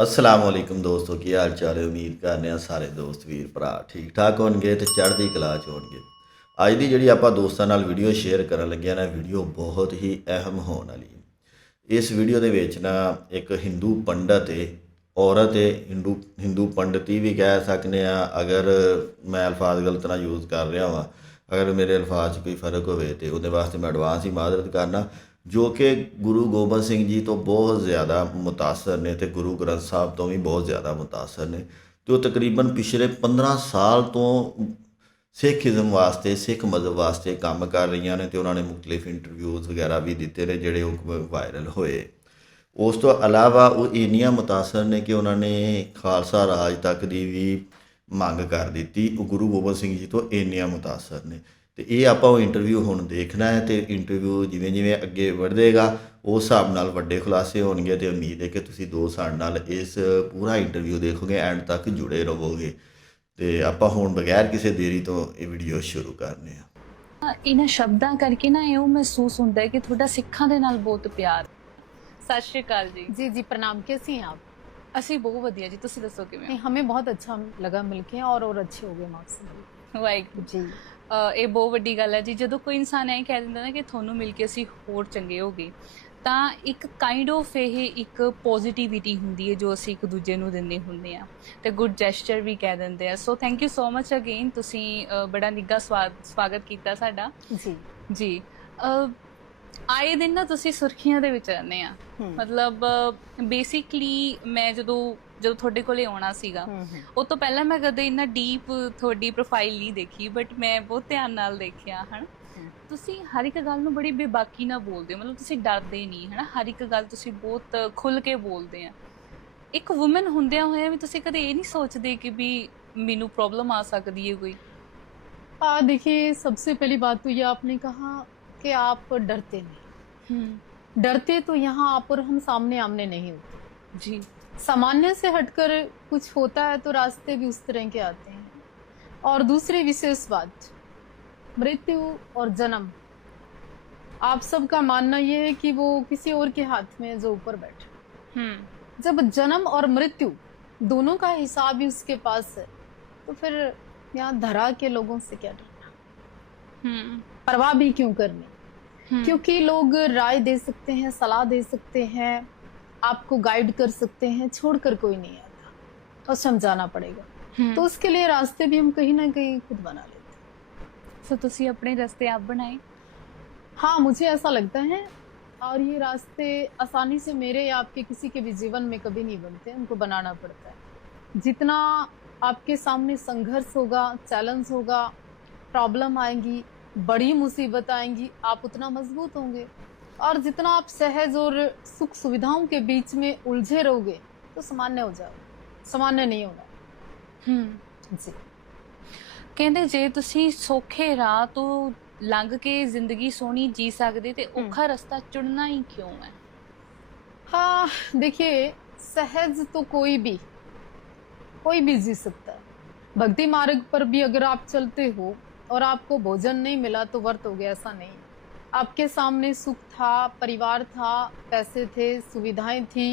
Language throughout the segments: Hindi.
अस्सलाम वालेकुम दोस्तों, की हाल चाल है। उम्मीद करने सारे दोस्त वीर भरा ठीक ठाक होणगे ते चढ़दी कला च होणगे। अज दी जिहड़ी आपां दोस्तां नाल वीडियो शेयर करन लगे ना, वीडियो बहुत ही अहम होने वाली है। इस वीडियो दे विच ना एक हिंदू पंडित है, औरत है, हिंदू हिंदू पंडित भी कह सकने आ। अगर मैं अल्फाज गलत ना यूज़ कर रहा वा, अगर मेरे अल्फाज च कोई फ़र्क होवे तो उहदे वास्ते मैं एडवांस ही माजरत करना। जो कि गुरु गोबिंद सिंह जी तो बहुत ज़्यादा मुतासर ने ते गुरु ग्रंथ साहब तो भी बहुत ज़्यादा मुतासर ने। तो तकरीबन पिछले 15 साल तो सिखिज़म वास्ते, सिख मज़हब वास्ते काम कर रही ने। तो उन्होंने मुख्तलिफ इंटरव्यूज़ वगैरह भी दिते ने जिहड़े वायरल होए। उस तो अलावा वो इन्नियां मुतासर ने कि उन्होंने खालसा राज तक की भी मंग कर दी। वो गुरु गोबिंद सिंह जी तो इन्नियां मुतासर ने। तो ये आपां इंटरव्यू हुण देखना है, तो इंटरव्यू जिवें जिवें अगे बढ़ेगा उस हिसाब नाल वड्डे खुलासे होणगे। तो उम्मीद है कि तुसीं दोस्त साडे नाल इस पूरा इंटरव्यू देखोगे, एंड तक जुड़े रहोगे। तो आपां हुण बगैर किसी देरी तो ये वीडियो शुरू करने आ। इन्हां शब्दां करके ना इउं महसूस हुंदा है कि तुहाडा सिੱਖਾਂ ਦੇ ਨਾਲ ਬਹੁਤ ਪਿਆਰ। ਸਤਿ ਸ਼੍ਰੀ ਅਕਾਲ ਜੀ। जी जी प्रणाम। कैसी हैं आप? ਅਸੀਂ ਬਹੁਤ ਵਧੀਆ ਜੀ, ਤੁਸੀਂ ਦੱਸੋ ਕਿਵੇਂ नहीं, हमें बहुत अच्छा लगा मिलके और अच्छे हो गए हम आपसे मिलके। ਹੋ? ਵਾਹਿਗੁਰੂ। जी ਇਹ ਬਹੁਤ ਵੱਡੀ ਗੱਲ ਹੈ ਜੀ, ਜਦੋਂ ਕੋਈ ਇਨਸਾਨ ਐਂ ਕਹਿ ਦਿੰਦਾ ਨਾ ਕਿ ਤੁਹਾਨੂੰ ਮਿਲ ਕੇ ਅਸੀਂ ਹੋਰ ਚੰਗੇ ਹੋ ਗਏ, ਤਾਂ ਇੱਕ ਕਾਈਂਡ ਆਫ ਇਹ ਇੱਕ ਪੋਜ਼ਿਟਿਵਿਟੀ ਹੁੰਦੀ ਹੈ ਜੋ ਅਸੀਂ ਇੱਕ ਦੂਜੇ ਨੂੰ ਦਿੰਦੇ ਹੁੰਦੇ ਆ, ਤੇ ਗੁੱਡ ਜੈਸਚਰ ਵੀ ਕਹਿ ਦਿੰਦੇ ਆ। So thank you so much again, ਤੁਸੀਂ ਬੜਾ ਨਿੱਘਾ ਸਵਾਗਤ ਕੀਤਾ ਸਾਡਾ जी ਜੀ। ਆਏ ਦਿਨ ਨਾ ਤੁਸੀਂ ਸੁਰਖੀਆਂ ਦੇ ਵਿੱਚ ਰਹਿੰਦੇ ਆ। ਮਤਲਬ ਬੇਸਿਕਲੀ ਮੈਂ ਜਦੋਂ ਜਦੋਂ ਤੁਹਾਡੇ ਕੋਲੇ ਆਉਣਾ ਸੀਗਾ, ਉਹ ਤੋਂ ਪਹਿਲਾਂ ਮੈਂ ਕਦੇ ਇੰਨਾ ਡੀਪ ਤੁਹਾਡੀ ਪ੍ਰੋਫਾਈਲ ਨਹੀਂ ਦੇਖੀ, ਬਟ ਮੈਂ ਬਹੁਤ ਧਿਆਨ ਨਾਲ ਦੇਖਿਆ ਹਨ। ਤੁਸੀਂ ਹਰ ਇੱਕ ਗੱਲ ਨੂੰ ਬੜੀ ਬੇਬਾਕੀ ਨਾਲ ਬੋਲਦੇ ਹੋ, ਮਤਲਬ ਤੁਸੀਂ ਡਰਦੇ ਨਹੀਂ ਹੈ ਨਾ, ਹਰ ਇੱਕ ਗੱਲ ਤੁਸੀਂ ਬਹੁਤ ਖੁੱਲ੍ਹ ਕੇ ਬੋਲਦੇ ਆ। ਇੱਕ ਵੂਮਨ ਹੁੰਦਿਆਂ ਹੋਇਆਂ ਵੀ ਤੁਸੀਂ ਕਦੇ ਇਹ ਨਹੀਂ ਸੋਚਦੇ ਕਿ ਵੀ ਮੈਨੂੰ ਪ੍ਰੋਬਲਮ ਆ ਸਕਦੀ ਹੈ ਕੋਈ? देखिए, सबसे पहली बात तो ये आपने कहा कि आप डरते नहीं। डरते तो यहाँ आप और हम सामने आमने नहीं होते जी। सामान्य से हटकर कुछ होता है तो रास्ते भी उस तरह के आते हैं। और दूसरी विशेष बात, मृत्यु और जन्म, आप सबका मानना ये है कि वो किसी और के हाथ में है जो ऊपर बैठे। जब जन्म और मृत्यु दोनों का हिसाब ही उसके पास है, तो फिर यहाँ धरा के लोगों से क्या डरना, परवाह भी क्यों करनी। क्योंकि लोग राय दे सकते हैं, सलाह दे सकते हैं, आपको गाइड कर सकते हैं, छोड़कर कोई नहीं आता और समझाना पड़ेगा। तो उसके लिए रास्ते भी हम कहीं ना कहीं खुद बना लेते हैं। सो तुसी अपने रास्ते आप बनाए? हाँ, मुझे ऐसा लगता है। और ये रास्ते आसानी से मेरे या आपके किसी के भी जीवन में कभी नहीं बनते, उनको बनाना पड़ता है। जितना आपके सामने संघर्ष होगा, चैलेंज होगा, प्रॉब्लम आएंगी, बड़ी मुसीबत आएंगी, आप उतना मजबूत होंगे। और जितना आप सहज और सुख सुविधाओं के बीच में उलझे रहोगे तो सामान्य हो जाओगे, सामान्य नहीं होगा। जी। ਕਹਿੰਦੇ ਜੇ ਤੁਸੀਂ ਸੌਖੇ ਰਾਹ ਤੋਂ ਲੰਘ ਕੇ ਜ਼ਿੰਦਗੀ ਸੋਹਣੀ ਜੀ ਸਕਦੇ ਤੇ ਔਖਾ ਰਸਤਾ ਚੁਣਨਾ ਹੀ ਕਿਉਂ ਹੈ? हाँ, देखिए, सहज तो कोई भी जी सकता है। भक्ति मार्ग पर भी अगर आप चलते हो और आपको भोजन नहीं मिला तो व्यर्थ हो गया, ऐसा नहीं। आपके सामने सुख था, परिवार था, पैसे थे, सुविधाएं थी,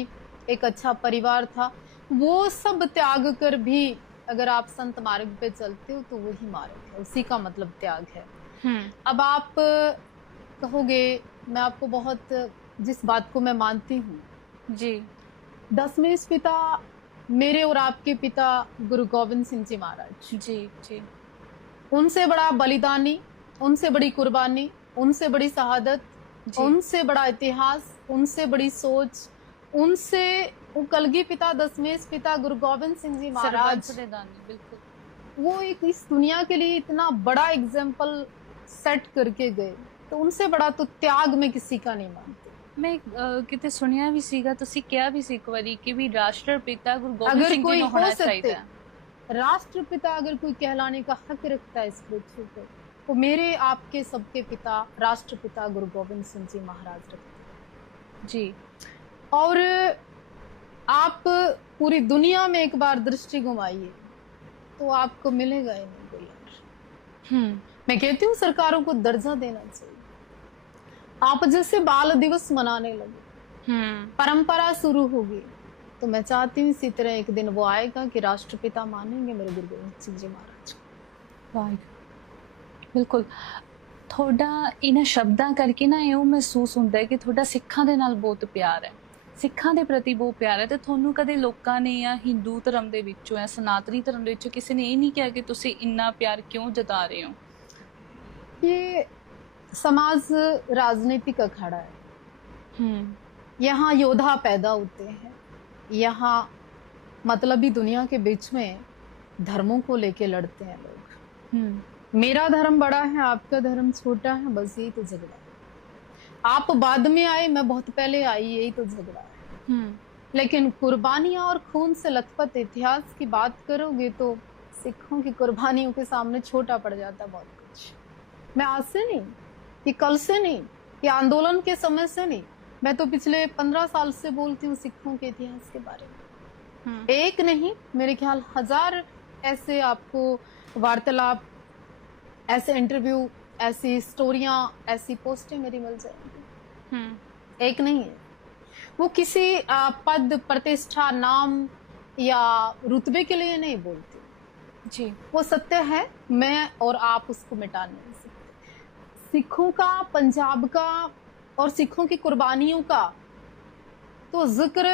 एक अच्छा परिवार था, वो सब त्याग कर भी अगर आप संत मार्ग पे चलते हो तो वही मार्ग है, उसी का मतलब त्याग है। अब आप कहोगे, मैं आपको बहुत, जिस बात को मैं मानती हूँ जी, दसवें पिता मेरे और आपके पिता गुरु गोविंद सिंह जी महाराज, जी जी, उनसे बड़ा बलिदानी, उनसे बड़ी कुर्बानी, उनसे बड़ी शहादत, उनसे बड़ा इतिहास, उनसे बड़ी सोच, उनसे वो कलगी पिता, दसवें पिता गुरु गोविंद सिंह जी महाराज, बिल्कुल, वो एक इस दुनिया के लिए इतना बड़ा एग्जाम्पल सेट करके गए, तो उनसे बड़ा तो त्याग में किसी का नहीं मानती। ਮੈਂ ਕਿਤੇ ਸੁਣਿਆ ਵੀ ਸੀਗਾ, ਤੁਸੀਂ ਕਿਹਾ ਵੀ ਸੀ ਇੱਕ ਵਾਰੀ ਕਿ ਵੀ ਰਾਸ਼ਟਰਪਿਤਾ ਗੁਰੂ ਗੋਬਿੰਦ अगर ਸਿੰਘ ਜੀ कोई ਨੂੰ हो ਹੋਣਾ सकते, ਚਾਹੀਦਾ। राष्ट्रपिता अगर कोई कहलाने का हक रखता है इस पृथ्वी पे, तो मेरे आपके सबके पिता राष्ट्रपिता गुरु गोविंद सिंह जी महाराज रखते जी। और आप पूरी दुनिया में एक बार दृष्टि घुमाइए तो आपको मिलेगा ही नहीं कोई और। मैं कहती हूँ सरकारों को दर्जा देना चाहिए। आप जैसे बाल दिवस मनाने लगे, परंपरा शुरू होगी, तो मैं चाहती हूँ इसी तरह एक दिन वो आएगा कि राष्ट्रपिता मानेंगे मेरे गुरु गोबिंद सिंह जी महाराज को। ਵਾਹਿਗੁਰੂ ਬਿਲਕੁਲ ਤੁਹਾਡਾ ਇਹਨਾਂ ਸ਼ਬਦਾਂ ਕਰਕੇ ਨਾ ਇਉਂ ਮਹਿਸੂਸ ਹੁੰਦਾ ਹੈ ਕਿ ਤੁਹਾਡਾ ਸਿੱਖਾਂ ਦੇ ਨਾਲ ਬਹੁਤ ਪਿਆਰ ਹੈ, ਸਿੱਖਾਂ ਦੇ ਪ੍ਰਤੀ ਬਹੁਤ ਪਿਆਰ ਹੈ। ਤੇ ਤੁਹਾਨੂੰ ਕਦੇ ਲੋਕਾਂ ਨੇ ਜਾਂ ਹਿੰਦੂ ਧਰਮ ਦੇ ਵਿੱਚੋਂ ਜਾਂ ਸਨਾਤਨੀ ਧਰਮ ਦੇ ਵਿੱਚੋਂ ਕਿਸੇ ਨੇ ਇਹ ਨਹੀਂ ਕਿਹਾ ਕਿ ਤੁਸੀਂ ਇੰਨਾ ਪਿਆਰ ਕਿਉਂ ਜਤਾ ਰਹੇ ਹੋ? ये समाज राजनीतिक अखाड़ा है। यहाँ योद्धा पैदा होते हैं, यहाँ मतलबी दुनिया के बीच में धर्मों को लेके लड़ते हैं लोग। मेरा धर्म बड़ा है, आपका धर्म छोटा है, बस यही तो झगड़ा है। आप बाद में आए, मैं बहुत पहले आई, यही तो झगड़ा है। लेकिन कुर्बानियां और खून से लथपथ इतिहास की बात करोगे तो सिखों की कुर्बानियों के सामने छोटा पड़ जाता बहुत कुछ। मैं आज से नहीं, ये कल से नहीं, ये आंदोलन के समय से नहीं, मैं तो पिछले 15 साल से बोलती हूँ सिखों के इतिहास के बारे में। एक नहीं, मेरे ख्याल 1000 ऐसे आपको वार्तालाप, ऐसे इंटरव्यू, ऐसी स्टोरियां, ऐसी पोस्टें मेरी मिल जाएंगी। एक नहीं है। वो किसी पद, प्रतिष्ठा, नाम या रुतबे के लिए नहीं बोलती जी, वो सत्य है। मैं और आप उसको मिटा नहीं सकते। सिखों का, पंजाब का और सिखों की कुर्बानियों का तो जिक्र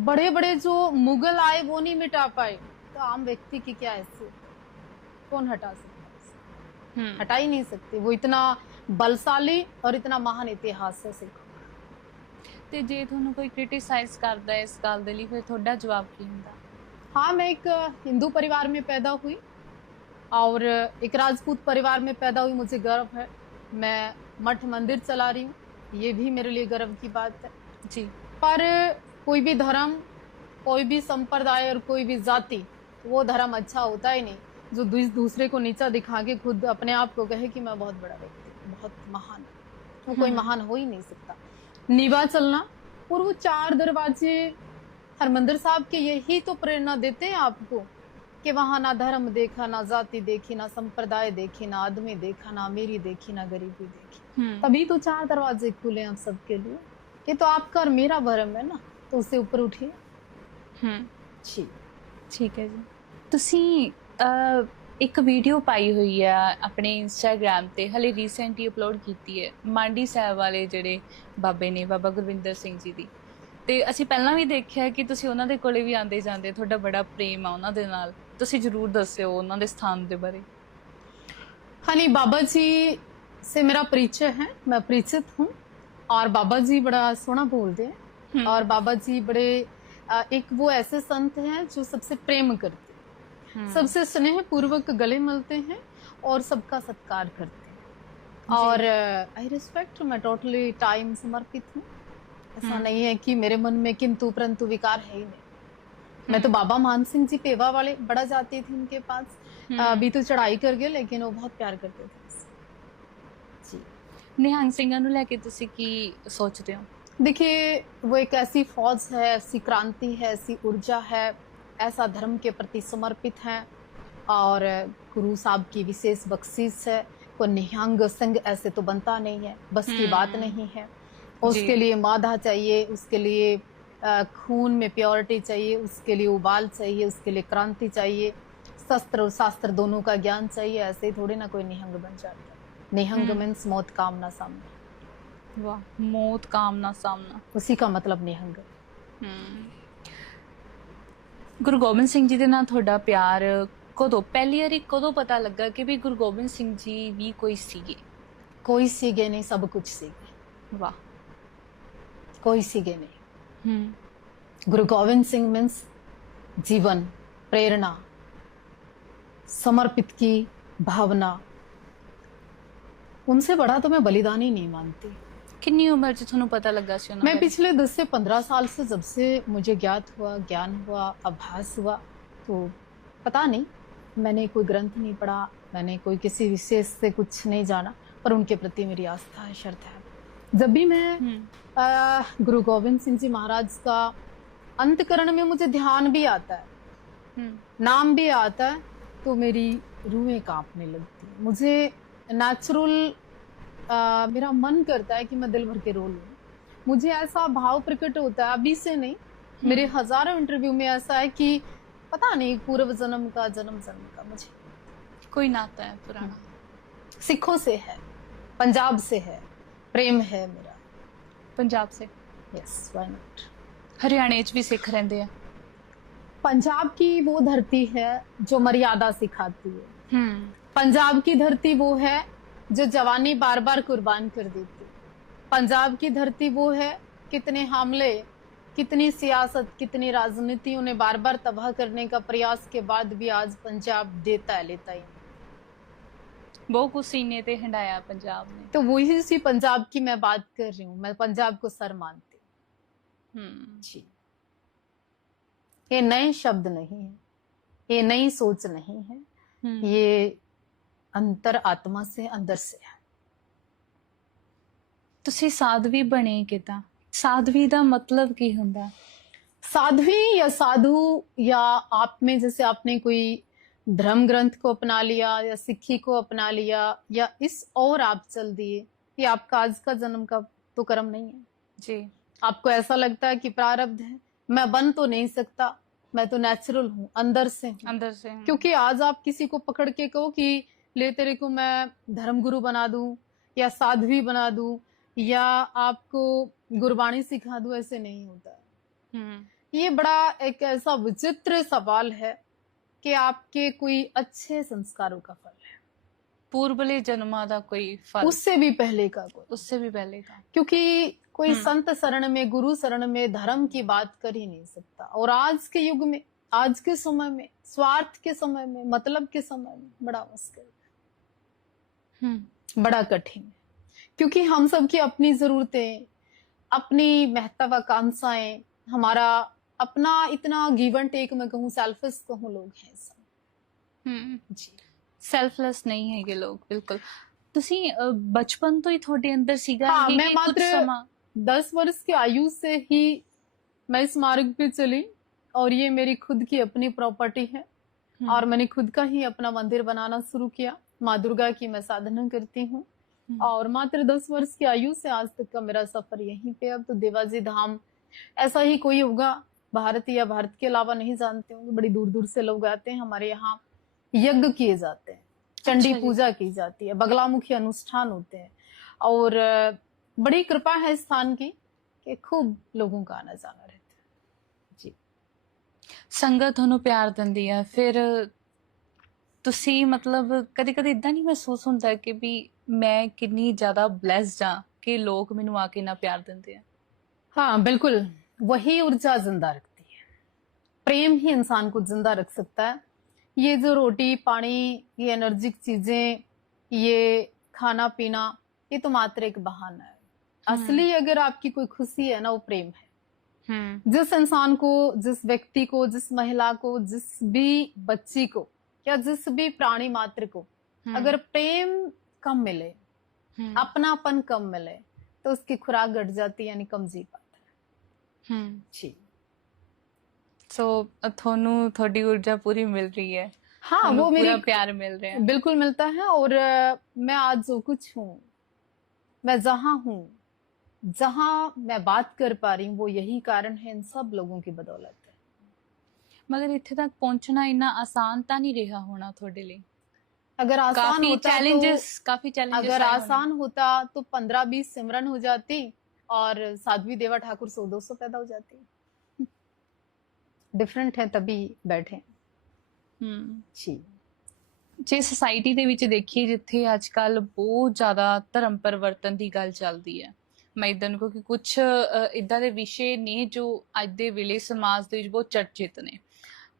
बड़े बड़े जो मुगल आए वो नहीं मिटा पाए, तो आम व्यक्ति की क्या हैसियत, कौन हटा सकता है? हटा ही नहीं सकते। वो इतना बलशाली और इतना महान इतिहास है सिखों। ਤੇ ਜੇ ਤੁਹਾਨੂੰ ਕੋਈ ਕ੍ਰਿਟਿਸਾਈਜ਼ ਕਰਦਾ ਹੈ ਇਸ ਗੱਲ ਦੇ ਲਈ ਫਿਰ ਤੁਹਾਡਾ ਜਵਾਬ ਕੀ ਹੁੰਦਾ? हाँ, मैं एक हिंदू परिवार में पैदा हुई और एक राजपूत परिवार में पैदा हुई। मुझे गर्व है, मैं मठ मंदिर चला रही हूँ, ये भी मेरे लिए गर्व की बात है जी। पर कोई भी धर्म, कोई भी संप्रदाय और कोई भी जाति, वो धर्म अच्छा होता ही नहीं जो दूसरे को नीचा दिखा के खुद अपने आप को कहे कि मैं बहुत बड़ा व्यक्ति, बहुत महान। वो कोई महान हो ही नहीं सकता। निभा चलना और वो 4 दरवाजे हरमंदिर साहब के यही तो प्रेरणा देते हैं आपको कि वहां ना धर्म देखा, ना जाति देखी, ना संप्रदाय देखी, ना आदमी देखा, ना अमीरी देखी, ना गरीबी देखी। तभी तो 4 दरवाजे खुले हैं सबके लिए। ये तो आपका और मेरा भरम है ना, तो उससे ऊपर उठिए। जी ਠੀਕ ਹੈ ਜੀ। ਤੁਸੀਂ ਇੱਕ ਵੀਡੀਓ ਪਾਈ ਹੋਈ ਆ ਆਪਣੇ ਇੰਸਟਾਗ੍ਰਾਮ ਤੇ, ਹਲੇ ਰੀਸੈਂਟਲੀ ਅਪਲੋਡ ਕੀਤੀ ਹੈ, ਮਾਂਡੀ ਸਾਹਿਬ ਵਾਲੇ ਜਿਹੜੇ ਬਾਬੇ ਨੇ, ਬਾਬਾ ਗੁਰਵਿੰਦਰ ਸਿੰਘ ਜੀ ਦੀ। ਤੇ ਅਸੀਂ ਪਹਿਲਾਂ ਵੀ ਦੇਖਿਆ ਕਿ ਤੁਸੀਂ ਉਹਨਾਂ ਦੇ ਕੋਲੇ ਵੀ ਆਉਂਦੇ ਜਾਂਦੇ, ਤੁਹਾਡਾ ਬੜਾ ਪ੍ਰੇਮ ਆ ਉਹਨਾਂ ਦੇ ਨਾਲ। ਤੁਸੀਂ ਜ਼ਰੂਰ ਦੱਸਿਓ ਉਹਨਾਂ ਦੇ ਸਥਾਨ ਦੇ ਬਾਰੇ। हाँ नहीं, बाबा जी से मेरा परिचय है, मैं परिचित हूँ और बाबा जी बड़ा सोना बोलते हैं और बाबा जी बड़े एक वो ऐसे संत हैं जो सबसे प्रेम करते हैं, सबसे स्नेह पूर्वक गले मिलते हैं और सबका सत्कार करते हैं। और आई रिस्पेक्ट, मैं टोटली टाइम समर्पित हूँ। ऐसा नहीं है कि मेरे मन में किंतु परंतु विकार है ही नहीं। मैं तो बाबा मान सिंह जी पेवा वाले बड़ा जाती थी उनके पास, अभी तो चढ़ाई कर गए, लेकिन वो बहुत प्यार करते थे जी। ਨਿਹੰਗ ਸਿੰਘਾਂ ਨੂੰ ਲੈ ਕੇ ਤੁਸੀਂ ਕੀ ਸੋਚਦੇ ਹੋ? देखिए, वो एक ऐसी फौज है, ऐसी क्रांति है, ऐसी ऊर्जा है, ऐसा धर्म के प्रति समर्पित है और गुरु साहब की विशेष बख्शीश है। कोई निहंग संघ ऐसे तो बनता नहीं है, बस की बात नहीं है। उसके लिए मादा चाहिए, उसके लिए खून में प्योरिटी चाहिए, उसके लिए उबाल चाहिए, उसके लिए क्रांति चाहिए, शस्त्र और शास्त्र दोनों का ज्ञान चाहिए। ऐसे ही थोड़ी ना कोई निहंग बन जाता है। निहंग मीन्स मौत कामना सामना। ਵਾਹ, ਮੌਤ ਕਾਮਨਾ ਸਾਹਮਣਾ, उसी का मतलब निहंग। ਗੁਰੂ ਗੋਬਿੰਦ ਸਿੰਘ ਜੀ ਦੇ ਨਾਲ ਤੁਹਾਡਾ ਪਿਆਰ ਕਦੋਂ, ਪਹਿਲੀ ਵਾਰੀ ਕਦੋਂ ਪਤਾ ਲੱਗਾ ਕਿ ਵੀ ਗੁਰੂ ਗੋਬਿੰਦ ਸਿੰਘ ਜੀ ਵੀ ਕੋਈ ਸੀਗੇ? कोई सीगे नहीं, सब कुछ सीगे। ਵਾਹ। कोई सीगे नहीं। गुरु गोविंद सिंह मीन्स जीवन, प्रेरणा, समर्पित की भावना। उनसे बड़ा तो मैं बलिदान ही नहीं मानती। ਕਿੰਨੀ ਉਮਰ 'ਚ ਤੁਹਾਨੂੰ ਪਤਾ ਲੱਗਾ ਸੀ ਉਹਨਾਂ मैं ਬਾਰੇ? पिछले 10 से 15 साल से जब से मुझे ज्ञात हुआ, ज्ञान हुआ, आभास हुआ, तो पता नहीं, मैंने कोई ग्रंथ नहीं पढ़ा, मैंने कोई किसी विशेष से कुछ नहीं जाना, पर उनके प्रति मेरी आस्था है, श्रद्धा है। जब भी मैं गुरु गोविंद सिंह जी महाराज का अंतकरण में मुझे ध्यान भी आता है, नाम भी आता है, तो मेरी रूहें कांपने लगती है। मुझे नेचुरल मेरा मन करता है कि मैं दिल भर के रो लूं। मुझे ऐसा भाव प्रकट होता है, अभी से नहीं, मेरे हजारों इंटरव्यू में ऐसा है कि पता नहीं पूर्व जन्म का जन्म का मुझे कोई नाता है पुराना? सिखों से है, पंजाब से है, प्रेम है मेरा। पंजाब से? Yes, why not. हरियाणे च भी सिख रहंदे आ? पंजाब की वो धरती है जो मर्यादा सिखाती है। हम्म। पंजाब की धरती वो है जो जवानी बार बार कुर्बान कर देती है। पंजाब की धरती वो है, कितने हमले, कितनी सियासत, कितनी राजनीति उन्हें बार बार तबाह करने का प्रयास के बाद भी आज पंजाब देता है, लेता ही नहीं। बहुत कुछ सीने ते हंडाया पंजाब ने। तो वही उसी पंजाब की मैं बात कर रही हूँ। मैं पंजाब को सर मानती हूँ जी। ये नए शब्द नहीं है, ये नई सोच नहीं है, ये अंतर आत्मा से, अंदर से है। ਤੁਸੀਂ ਸਾਧਵੀ ਬਣੇ ਕਿਦਾਂ? साध्वी ਦਾ मतलब ਕੀ ਹੁੰਦਾ? साध्वी या साधु, या आप में जैसे आपने कोई धर्म ग्रंथ को अपना लिया या सिक्खी को अपना लिया या इस और आप चल दिए, ये आपका आज का जन्म का तो कर्म नहीं है जी। आपको ऐसा लगता है कि प्रारब्ध है, मैं बन तो नहीं सकता, मैं तो नेचुरल हूँ, अंदर से हूँ। अंदर से हूँ। क्योंकि आज आप किसी को पकड़ के कहो कि ले तेरे को मैं धर्मगुरु बना दूं या साध्वी बना दूं या आपको गुरबाणी सिखा दूं, ऐसे नहीं होता है। ये बड़ा एक ऐसा विचित्र सवाल है कि आपके कोई अच्छे संस्कारों का फल है, पूर्वले जन्मा दा कोई फल, उससे भी पहले का कोई, उससे भी पहले का। क्योंकि कोई संत शरण में, गुरु शरण में धर्म की बात कर ही नहीं सकता। और आज के युग में, आज के समय में, स्वार्थ के समय में, मतलब के समय में बड़ा मुश्किल है, बड़ा कठिन है। क्योंकि हम सब की अपनी जरूरतें, अपनी महत्वाकांक्षाएं, हमारा अपना इतना गिव एंड टेक, मैं कहूँ सेल्फिश कहूँ, लोग हैं सब जी। सेल्फलेस नहीं है ये लोग बिल्कुल। ਤੁਸੀਂ बचपन तो ही थोड़े अंदर सीगा? हाँ, मैं कुछ मात्र समा 10 वर्ष की आयु से ही मैं इस मार्ग पे चली और ये मेरी खुद की अपनी प्रॉपर्टी है और मैंने खुद का ही अपना मंदिर बनाना शुरू किया। माँ दुर्गा की मैं साधना करती हूँ और मात्र 10 वर्ष की आयु से आज तक का मेरा सफर यहीं पे। अब तो देवाजी धाम ऐसा ही कोई होगा भारत या भारत के अलावा नहीं जानते होंगे, बड़ी दूर दूर से लोग आते हैं। हमारे यहाँ यज्ञ किए जाते हैं, चंडी पूजा की जाती है, बगलामुखी अनुष्ठान होते हैं और बड़ी कृपा है इस स्थान की कि खूब लोगों का आना जाना रहता है जी। संगत ਤੁਹਾਨੂੰ ਪਿਆਰ ਦਿੰਦੀ ਆ, ਫਿਰ ਤੁਸੀਂ ਮਤਲਬ ਕਦੇ ਕਦੇ ਇਦਾਂ ਨਹੀਂ ਮਹਿਸੂਸ ਹੁੰਦਾ ਕਿ ਵੀ ਮੈਂ ਕਿੰਨੀ ਜ਼ਿਆਦਾ ਬਲੈਸਡ ਆ ਕਿ ਲੋਕ ਮੈਨੂੰ ਆ ਕੇ ਨਾ ਪਿਆਰ ਦਿੰਦੇ ਆ? हाँ बिल्कुल, वही ऊर्जा जिंदा रखती है। प्रेम ही इंसान को जिंदा रख सकता है। ये जो रोटी पानी, ये एनर्जिक चीजें, ये खाना पीना, ये तो मात्र एक बहाना है। असली अगर आपकी कोई खुशी है ना, वो प्रेम है। जिस इंसान को, जिस व्यक्ति को, जिस महिला को, जिस भी बच्ची को या जिस भी प्राणी मात्र को अगर प्रेम कम मिले, अपनापन कम मिले, तो उसकी खुराक घट जाती है, यानी कम जी पाता है जी। सो थोनू थोड़ी ऊर्जा पूरी मिल रही है? हाँ, वो मेरा प्यार मिल रहा है, बिल्कुल मिलता है। और मैं आज जो कुछ हूँ, मैं जहां हूँ, जहां मैं बात कर पा रही हूँ, वो यही कारण है, इन सब लोगों की बदौलत है। मगर इत्थे तक पहुंचना इतना आसान तो नहीं रहा होना थोड़े लिए? अगर आसान काफी होता चैलेंजेस, अगर आसान होता तो 15-20 सिमरन हो जाती और साध्वी देवा ठाकुर 100-200 पैदा हो जाती। डिफरेंट है तभी बैठे जी। ਜੇ ਸੋਸਾਇਟੀ ਦੇ ਵਿੱਚ ਦੇਖੀਏ ਜਿੱਥੇ ਅੱਜ ਕੱਲ ਬਹੁਤ ਜ਼ਿਆਦਾ ਧਰਮ ਪਰਿਵਰਤਨ ਦੀ ਗੱਲ ਚੱਲਦੀ ਹੈ, ਮੈਂ ਇਦਾਂ ਨੂੰ ਕਿ ਕੁਝ ਇਦਾਂ ਦੇ ਵਿਸ਼ੇ ਨੇ ਜੋ ਅੱਜ ਦੇ ਵੇਲੇ ਸਮਾਜ ਦੇ ਵਿੱਚ ਬਹੁਤ ਚਰਚਿਤ ਨੇ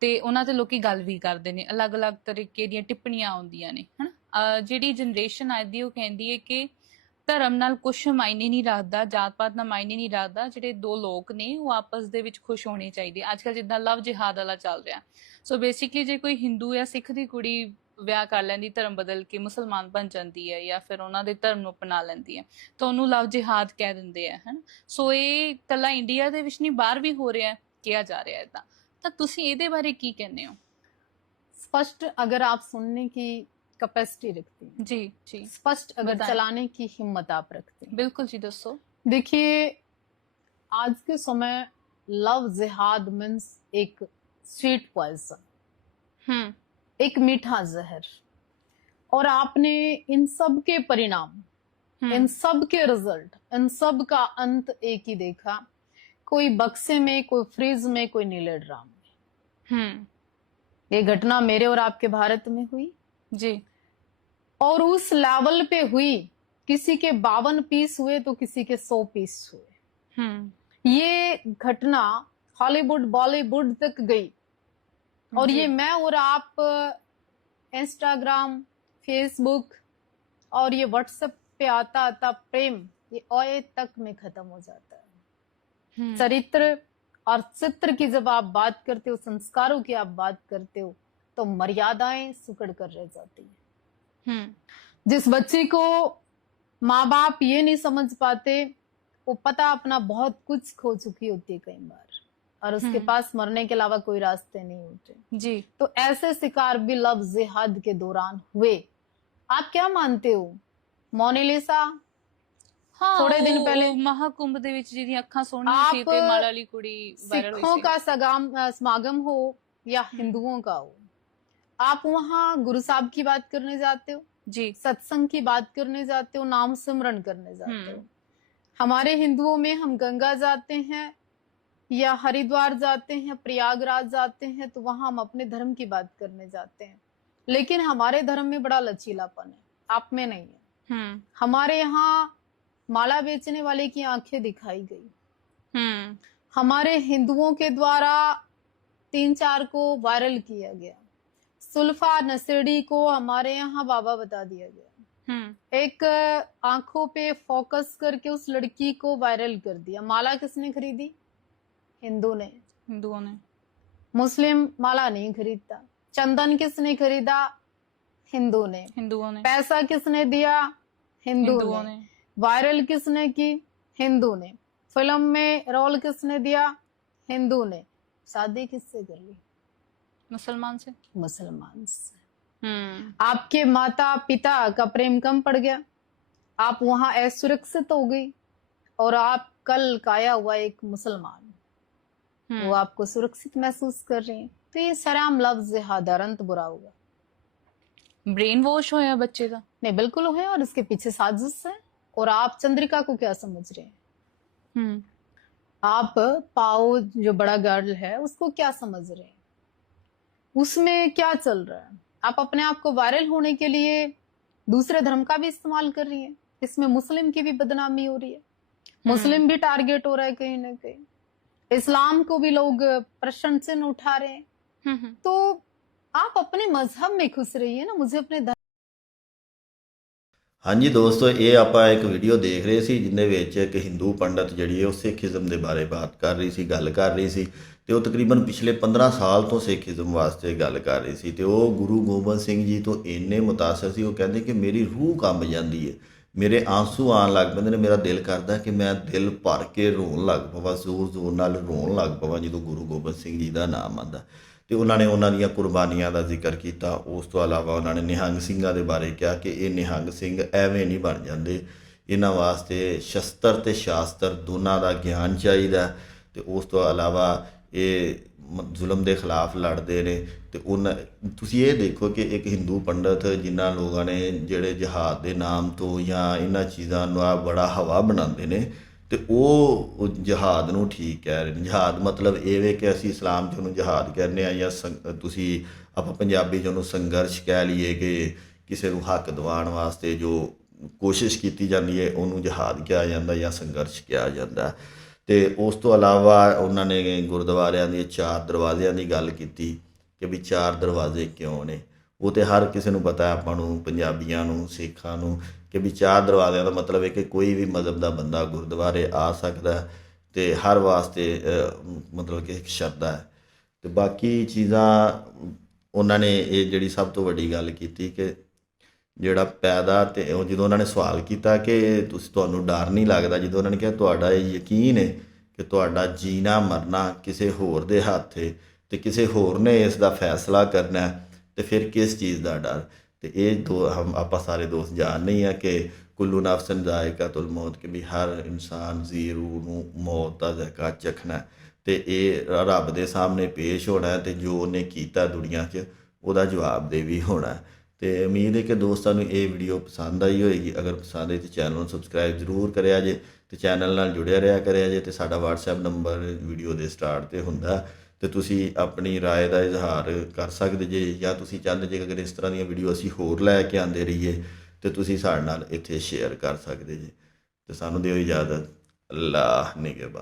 ਤੇ ਉਹਨਾਂ ਤੇ ਲੋਕੀ ਗੱਲ ਵੀ ਕਰਦੇ ਨੇ, ਅਲੱਗ-ਅਲੱਗ ਤਰੀਕੇ ਦੀਆਂ ਟਿੱਪਣੀਆਂ ਆਉਂਦੀਆਂ ਨੇ ਹਨਾ। ਜਿਹੜੀ ਜਨਰੇਸ਼ਨ ਅੱਜ ਦੀ ਉਹ ਕਹਿੰਦੀ ਹੈ ਕਿ ਧਰਮ ਨਾਲ ਕੁਛ ਮਾਇਨੇ ਨਹੀਂ ਰੱਖਦਾ, ਜਾਤ ਪਾਤ ਨਾਲ ਮਾਇਨੇ ਨਹੀਂ ਰੱਖਦਾ, ਜਿਹੜੇ ਦੋ ਲੋਕ ਨੇ ਉਹ ਆਪਸ ਦੇ ਵਿੱਚ ਖੁਸ਼ ਹੋਣੇ ਚਾਹੀਦੇ। ਅੱਜ ਕੱਲ ਜਿੱਦਾਂ ਲਵ ਜਿਹਾਦ ਵਾਲਾ ਚੱਲ ਰਿਹਾ, ਸੋ ਬੇਸਿਕਲੀ ਜੇ ਕੋਈ ਹਿੰਦੂ ਜਾਂ ਸਿੱਖ ਦੀ ਕੁੜੀ ਵਿਆਹ ਕਰ ਲੈਂਦੀ, ਧਰਮ ਬਦਲ ਕੇ ਮੁਸਲਮਾਨ ਬਣ ਜਾਂਦੀ ਹੈ ਜਾਂ ਫਿਰ ਉਹਨਾਂ ਦੇ ਧਰਮ ਨੂੰ ਅਪਣਾ ਲੈਂਦੀ ਹੈ ਤਾਂ ਉਹਨੂੰ ਲਵ ਜਿਹਾਦ ਕਹਿ ਦਿੰਦੇ ਆ ਹਨਾ। ਸੋ ਇਹ ਇਕੱਲਾ ਇੰਡੀਆ ਦੇ ਵਿੱਚ ਨਹੀਂ, ਬਾਹਰ ਵੀ ਹੋ ਰਿਹਾ, ਕਿਹਾ ਜਾ ਰਿਹਾ ਇਦਾਂ। ਤਾਂ ਤੁਸੀਂ ਇਹਦੇ ਬਾਰੇ ਕੀ ਕਹਿੰਦੇ ਹੋ? स्पष्ट अगर आप सुनने की कैपेसिटी रखती हैं, जी जी, स्पष्ट अगर चलाने की हिम्मत आप रखते हैं, बिल्कुल जी, दसो। देखिए आज के समय लव जिहाद मीन्स एक स्वीट पॉइजन, हम्म एक मीठा जहर। और आपने इन सब के परिणाम, इन सब के रिजल्ट, इन सब का अंत एक ही देखा, कोई बक्से में, कोई फ्रिज में, कोई नीले ड्राम में। हम्म ये घटना मेरे और आपके भारत में हुई, जी और उस लेवल पे हुई। किसी के 52 पीस हुए तो किसी के 100 पीस हुए। ये घटना हॉलीवुड बॉलीवुड तक गई। और जी। ये मैं और आप इंस्टाग्राम, फेसबुक और ये व्हाट्सएप पे आता आता प्रेम ये ओए तक में खत्म हो जाता है। चरित्र और चित्र की जब आप बात करते हो, संस्कारों की आप बात करते हो, तो मर्यादाएं सिकुड़ कर रह जाती हैं। जिस बच्ची को माँ बाप ये नहीं समझ पाते, वो पता अपना बहुत कुछ खो चुकी होती है कई बार, और उसके पास मरने के अलावा कोई रास्ते नहीं होते जी। तो ऐसे शिकार भी लव जिहाद के दौरान हुए। आप क्या मानते हो, मोनालिसा हाँ, थोड़े दिन पहले महाकुंभ ਦੇ ਵਿੱਚ ਜਿਹਦੀਆਂ ਅੱਖਾਂ ਸੋਹਣੀਆਂ ਸੀ ਤੇ ਮਾਲਾ ਵਾਲੀ ਕੁੜੀ ਵਾਇਰਲ ਹੋਈ सिखों ਸੀ। का समागम हो या हिंदुओं का हो, आप वहां गुरु साहब की बात करने जाते हो, जी सत्संग की बात करने जाते हो, नाम सिमरन करने जाते हो। हमारे हिंदुओं में हम गंगा जाते हैं या हरिद्वार जाते हैं, प्रयागराज जाते हैं, तो वहां हम अपने धर्म की बात करने जाते हैं। लेकिन हमारे धर्म में बड़ा लचीलापन है, आप में नहीं है। हमारे यहाँ माला बेचने वाले की आंखें दिखाई गई। हमारे हिंदुओं के द्वारा 3-4 को वायरल किया गया। सुल्फा नशेड़ी को हमारे यहाँ बाबा बता दिया गया। एक आंखों पे फोकस करके उस लड़की को वायरल कर दिया। माला किसने खरीदी? हिंदू ने। हिंदुओं ने। मुस्लिम माला नहीं खरीदता। चंदन किसने खरीदा? हिंदू ने। हिंदुओं ने। पैसा किसने दिया? हिंदू ने। वायरल किसने की? हिंदू ने। फिल्म में रोल किसने दिया? हिंदू ने। शादी किससे कर ली? मुसलमान से। मुसलमान से। आपके माता पिता का प्रेम कम पड़ गया, आप वहां असुरक्षित हो गई, और आप कल काया हुआ एक मुसलमान, वो आपको सुरक्षित महसूस कर रहे हैं। तो ये सराम लफ्ज हादरंत बुरा होगा। ब्रेन वॉश होया बच्चे का? नहीं, बिल्कुल है, और इसके पीछे साजिश है। और आप चंद्रिका को क्या समझ रहे हैं? आप पाओ जो बड़ा गर्ल है उसको क्या समझ रहे हैं? उसमें क्या चल रहा है? आप अपने आप को वायरल होने के लिए दूसरे धर्म का भी इस्तेमाल कर रही है। इसमें मुस्लिम की भी बदनामी हो रही है, मुस्लिम भी टारगेट हो रहा है कहीं ना कहीं। इस्लाम को भी लोग प्रश्न चिन्ह उठा रहे हैं। तो आप अपने मजहब में खुश रहिए ना, मुझे अपने ਹਾਂਜੀ ਦੋਸਤੋ, ਇਹ ਆਪਾਂ ਇੱਕ ਵੀਡੀਓ ਦੇਖ ਰਹੇ ਸੀ ਜਿੰਦੇ ਵਿੱਚ ਇੱਕ ਹਿੰਦੂ ਪੰਡਤ ਜਿਹੜੀ ਹੈ ਉਹ ਸਿੱਖੀਜ਼ਮ ਦੇ ਬਾਰੇ ਬਾਤ ਕਰ ਰਹੀ ਸੀ, ਗੱਲ ਕਰ ਰਹੀ ਸੀ, ਤੇ ਉਹ ਤਕਰੀਬਨ ਪਿਛਲੇ 15 ਸਾਲ ਤੋਂ ਸਿੱਖੀਜ਼ਮ ਵਾਸਤੇ ਗੱਲ ਕਰ ਰਹੀ ਸੀ। ਤੇ ਉਹ ਗੁਰੂ ਗੋਬਿੰਦ ਸਿੰਘ ਜੀ ਤੋਂ ਇੰਨੇ ਮੁਤਾਸਰ ਸੀ, ਉਹ ਕਹਿੰਦੇ ਕਿ ਮੇਰੀ ਰੂਹ ਕੰਬ ਜਾਂਦੀ ਹੈ, ਮੇਰੇ ਆਂਸੂ ਆਉਣ ਲੱਗ ਪੈਂਦੇ ਨੇ, ਮੇਰਾ ਦਿਲ ਕਰਦਾ ਕਿ ਮੈਂ ਦਿਲ ਭਰ ਕੇ ਰੋਣ ਲੱਗ ਪਵਾਂ, ਜ਼ੋਰ ਜ਼ੋਰ ਨਾਲ ਰੋਣ ਲੱਗ ਪਵਾਂ ਜਦੋਂ ਗੁਰੂ ਗੋਬਿੰਦ ਸਿੰਘ ਜੀ ਦਾ ਨਾਮ ਆਉਂਦਾ। ਤੇ ਉਹਨਾਂ ਨੇ ਉਹਨਾਂ ਦੀਆਂ ਕੁਰਬਾਨੀਆਂ ਦਾ ਜ਼ਿਕਰ ਕੀਤਾ। ਉਸ ਤੋਂ ਇਲਾਵਾ ਉਹਨਾਂ ਨੇ ਨਿਹੰਗ ਸਿੰਘਾਂ ਦੇ ਬਾਰੇ ਕਿਹਾ ਕਿ ਇਹ ਨਿਹੰਗ ਸਿੰਘ ਐਵੇਂ ਨਹੀਂ ਬਣ ਜਾਂਦੇ, ਇਹਨਾਂ ਵਾਸਤੇ ਸ਼ਸਤਰ ਤੇ ਸ਼ਾਸਤਰ ਦੋਨਾਂ ਦਾ ਗਿਆਨ ਚਾਹੀਦਾ। ਤੇ ਉਸ ਤੋਂ ਇਲਾਵਾ ਇਹ ਜ਼ੁਲਮ ਦੇ ਖਿਲਾਫ ਲੜਦੇ ਨੇ। ਤੇ ਉਹਨਾਂ ਤੁਸੀਂ ਇਹ ਦੇਖੋ ਕਿ ਇੱਕ ਹਿੰਦੂ ਪੰਡਤ ਜਿਨ੍ਹਾਂ ਲੋਕਾਂ ਨੇ ਜਿਹੜੇ ਜਿਹਾਦ ਦੇ ਨਾਮ ਤੋਂ ਜਾਂ ਇਹਨਾਂ ਚੀਜ਼ਾਂ ਨੂੰ ਆ ਬੜਾ ਹਵਾ ਬਣਾਉਂਦੇ ਨੇ, ਤੇ ਉਹ ਜਹਾਦ ਨੂੰ ਠੀਕ ਕਹਿ ਰਹੇ ਨੇ। ਜਹਾਦ ਮਤਲਬ ਇਹ ਵੇ ਕਿ ਅਸੀਂ ਇਸਲਾਮ 'ਚ ਉਹਨੂੰ ਜਹਾਦ ਕਹਿੰਦੇ ਹਾਂ, ਜਾਂ ਤੁਸੀਂ ਆਪਾਂ ਪੰਜਾਬੀ 'ਚ ਉਹਨੂੰ ਸੰਘਰਸ਼ ਕਹਿ ਲਈਏ ਕਿ ਕਿਸੇ ਨੂੰ ਹੱਕ ਦਿਵਾਉਣ ਵਾਸਤੇ ਜੋ ਕੋਸ਼ਿਸ਼ ਕੀਤੀ ਜਾਂਦੀ ਹੈ ਉਹਨੂੰ ਜਹਾਦ ਕਿਹਾ ਜਾਂਦਾ ਜਾਂ ਸੰਘਰਸ਼ ਕਿਹਾ ਜਾਂਦਾ। ਤੇ ਉਸ ਤੋਂ ਇਲਾਵਾ ਉਹਨਾਂ ਨੇ ਗੁਰਦੁਆਰਿਆਂ ਦੇ 4 ਦਰਵਾਜ਼ਿਆਂ ਦੀ ਗੱਲ ਕੀਤੀ ਕਿ ਵੀ 4 ਦਰਵਾਜ਼ੇ ਕਿਉਂ ਨੇ। ਉਹ ਤਾਂ ਹਰ ਕਿਸੇ ਨੂੰ ਪਤਾ, ਆਪਾਂ ਨੂੰ ਪੰਜਾਬੀਆਂ ਨੂੰ, ਸਿੱਖਾਂ ਨੂੰ, ਕਿ ਵੀ 4 ਦਰਵਾਜ਼ਿਆਂ ਦਾ ਮਤਲਬ ਹੈ ਕਿ ਕੋਈ ਵੀ ਮਜ਼ਹਬ ਦਾ ਬੰਦਾ ਗੁਰਦੁਆਰੇ ਆ ਸਕਦਾ ਤੇ ਹਰ ਵਾਸਤੇ ਮਤਲਬ ਕਿ ਇੱਕ ਸ਼ਰਧਾ ਹੈ। ਤੇ ਬਾਕੀ ਚੀਜ਼ਾਂ ਉਹਨਾਂ ਨੇ ਇਹ ਜਿਹੜੀ ਸਭ ਤੋਂ ਵੱਡੀ ਗੱਲ ਕੀਤੀ ਕਿ ਜਿਹੜਾ ਪੈਦਾ, ਤੇ ਉਹ ਜਦੋਂ ਉਹਨਾਂ ਨੇ ਸਵਾਲ ਕੀਤਾ ਕਿ ਤੁਹਾਨੂੰ ਡਰ ਨਹੀਂ ਲੱਗਦਾ, ਜਦੋਂ ਉਹਨਾਂ ਨੇ ਕਿਹਾ ਤੁਹਾਡਾ ਇਹ ਯਕੀਨ ਹੈ ਕਿ ਤੁਹਾਡਾ ਜੀਣਾ ਮਰਨਾ ਕਿਸੇ ਹੋਰ ਦੇ ਹੱਥ ਹੈ ਤੇ ਕਿਸੇ ਹੋਰ ਨੇ ਇਸ ਦਾ ਫੈਸਲਾ ਕਰਨਾ, ਤੇ ਫਿਰ ਕਿਸ ਚੀਜ਼ ਦਾ ਡਰ। ਤੇ ਇਹ ਆਪਾਂ ਸਾਰੇ ਦੋਸਤ ਜਾਣਦੇ ਹੀ ਆ ਕਿ ਕੁੱਲੂ ਨਫਸਨ ਜ਼ਾਇਕਾਤੁਲ ਮੌਤ, ਕਿ ਵੀ ਹਰ ਇਨਸਾਨ ਜ਼ੀਰੂ ਨੂੰ ਮੌਤ ਦਾ ਜ਼ਾਇਕਾ ਚਖਣਾ। ਤੇ ਇਹ ਰੱਬ ਦੇ ਸਾਹਮਣੇ ਪੇਸ਼ ਹੋਣਾ ਤੇ ਜੋ ਉਹਨੇ ਕੀਤਾ ਦੁਨੀਆ 'ਚ ਉਹਦਾ ਜਵਾਬ ਦੇ ਵੀ ਹੋਣਾ। ਤੇ ਉਮੀਦ ਹੈ ਕਿ ਦੋਸਤਾਂ ਨੂੰ ਇਹ ਵੀਡੀਓ ਪਸੰਦ ਆਈ ਹੋਏਗੀ। ਅਗਰ ਪਸੰਦ ਆਈ ਤਾਂ ਚੈਨਲ ਨੂੰ ਸਬਸਕ੍ਰਾਈਬ ਜ਼ਰੂਰ ਕਰਿਆ ਜੇ ਤੇ ਚੈਨਲ ਨਾਲ ਜੁੜਿਆ ਰਿਹਾ ਕਰਿਆ ਜੇ। ਤੇ ਸਾਡਾ WhatsApp ਨੰਬਰ ਵੀਡੀਓ ਦੇ ਸਟਾਰਟ ਤੇ ਹੁੰਦਾ ਤੇ ਤੁਸੀਂ ਆਪਣੀ ਰਾਏ ਦਾ ਇਜ਼ਹਾਰ ਕਰ ਸਕਦੇ ਜੇ, ਜਾਂ ਤੁਸੀਂ ਚਾਹੁੰਦੇ ਜੇ ਅਗਰ ਇਸ ਤਰ੍ਹਾਂ ਦੀਆਂ ਵੀਡੀਓ ਅਸੀਂ ਹੋਰ ਲੈ ਕੇ ਆਉਂਦੇ ਰਹੀਏ ਤੇ ਤੁਸੀਂ ਸਾਡੇ ਨਾਲ ਇੱਥੇ ਸ਼ੇਅਰ ਕਰ ਸਕਦੇ ਜੇ। ਤੇ ਸਾਨੂੰ ਦਿਓ ਇਜਾਜ਼ਤ। ਅੱਲਾਹ ਨਿਗਹਿਬਾਨ।